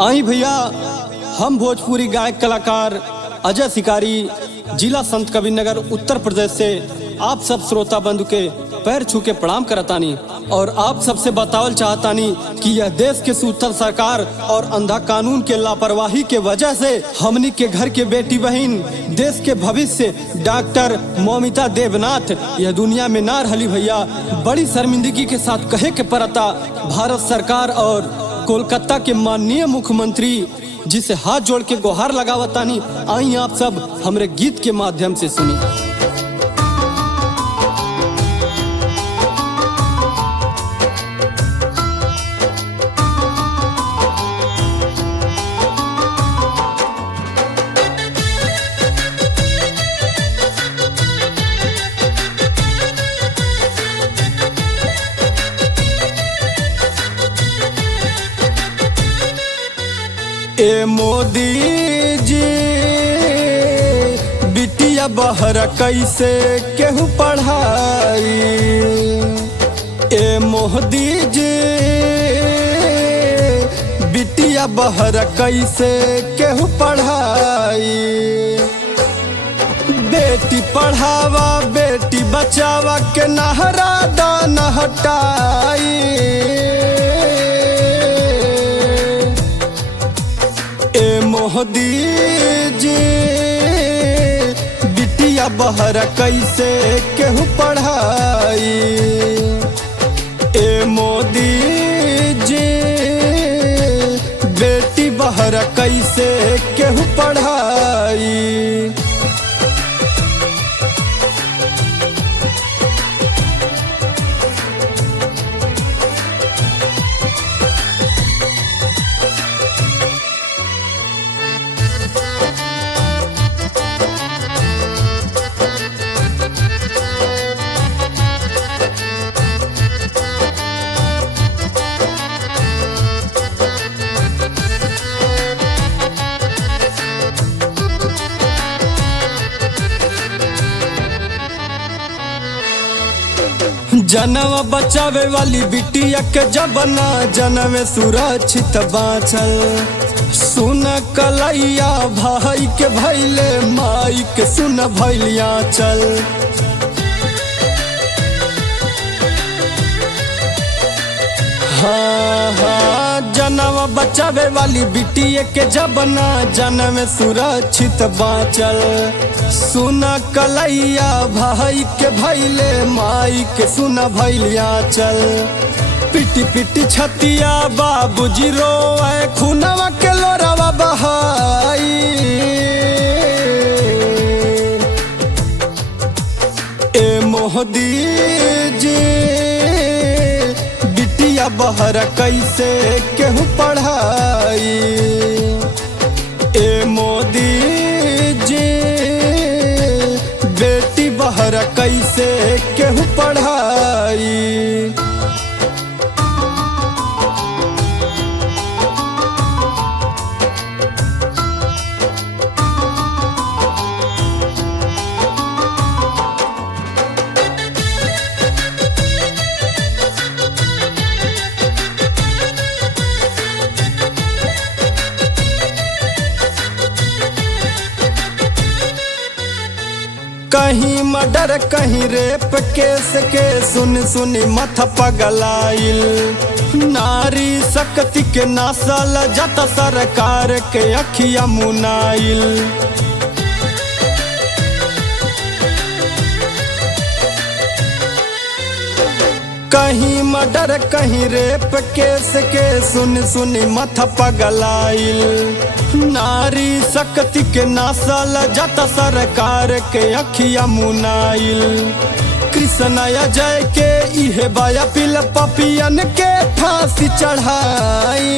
आई भैया, हम भोजपुरी गायक कलाकार अजय शिकारी, जिला संत कबीरनगर, उत्तर प्रदेश से आप सब श्रोता बंधु के पैर छू के प्रणाम करतानी और आप सबसे बतावल चाहतानी कि यह देश के सूतल सरकार और अंधा कानून के लापरवाही के वजह से हमनी के घर के बेटी बहन, देश के भविष्य डॉक्टर मौमिता देवनाथ यह दुनिया में ना रहली भैया। बड़ी शर्मिंदगी के साथ कहे के पड़ता भारत सरकार और कोलकाता के माननीय मुख्यमंत्री जिसे हाथ जोड़ के गुहार लगावतानी। आई आप सब हमरे गीत के माध्यम से सुनी। ए मोदी जी बिटिया बहर कैसे केहू पढ़ाई। ए मोदी जी बिटिया बहर कैसे केहू पढ़ाई। बेटी पढ़ावा बेटी बचावा के नहरा दान हटाई। मोदी जी बिटिया बहर कैसे केहू पढ़ाई। ए मोदी जी बेटी बहर कैसे केहू पढ़ाई। जनम बचावे वाली बिटिया के जबना जनम सुरक्षित बाँचल। सुन कलैया भाई के भैले माई के सुन भैलिया चल। हाँ, जनम बचावे वाली बिटिया के जबना जनम सुरक्षित बाँचल। सुन कलैया भाई के भैले माई के सुन भैलिया चल। पिटी पिटी छतिया बाबूजी रोए खूनवा के लोरावा बहाई। ए मोदी जी बिटिया बहर कैसे केहू पढ़ाई। ए मोदी जी बेटी बहर कैसे केहू पढ़ाई। कहीं मर्डर कहीं रेप केस के सुनी मथा पगलाइल। नारी शक्ति के नासल जता सरकार के अखिया मुनाइल। कहीं मर्डर कहीं रेप केस के सुनी मथा पगलाइल। नारी शक्ति के नासल जता सरकार के अखिया मुनाइल। कृष्ण अजय के इहे बाया पिल पपियन के फांसी चढ़ाई।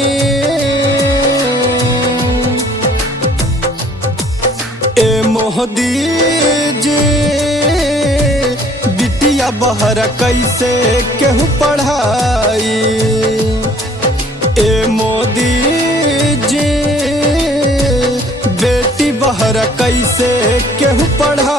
ए मोदी जी बिटिया बहर कैसे केहू पढ़ाई। ए मोदी जी बेटी बहर कैसे केहू पढ़ाई।